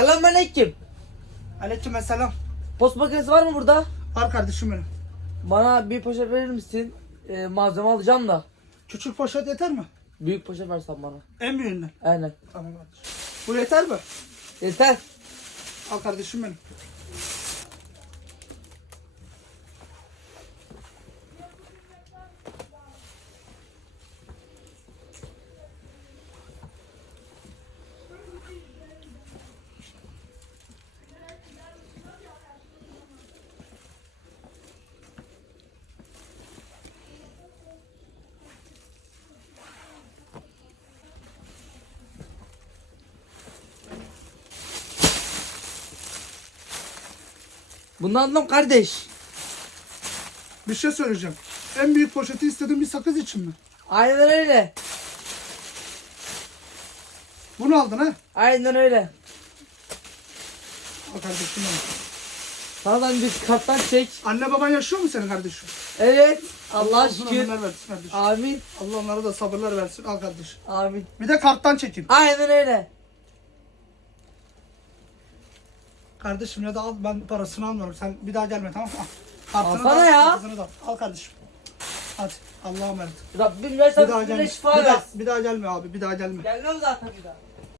Selamünaleyküm. Aleykümselam. Post makinesi var mı burada? Var kardeşim benim. Bana bir poşet verir misin? Ee, malzeme alacağım da. Küçük poşet yeter mi? Büyük poşet versen bana. En büyüğünden. Aynen. Tamam kardeşim. Bu yeter mi? Yeter. Al kardeşim benim. Bunu aldım kardeş. Bir şey söyleyeceğim. En büyük poşeti istediğin bir sakız için mi? Aynen öyle. Bunu aldın ha? Aynen öyle. Al kardeşim benim. Sağdan bir karttan çek. Anne baban yaşıyor mu senin kardeşim? Evet. Allah uzun şükür. ömürler versin kardeşim. Amin. Allah onlara da sabırlar versin. Al kardeşim. Amin. Bir de karttan çekin. Aynen öyle. Kardeşim ya da al ben parasını almıyorum. Sen bir daha gelme tamam mı? Al. Kartını Alsana da al, ya. da al. Al kardeşim. Hadi. Allah'a emanet. Rabbim Bir versen daha gelme. şifa Bir daha, versin. bir daha gelme abi. Bir daha gelme. Gelmem zaten bir daha.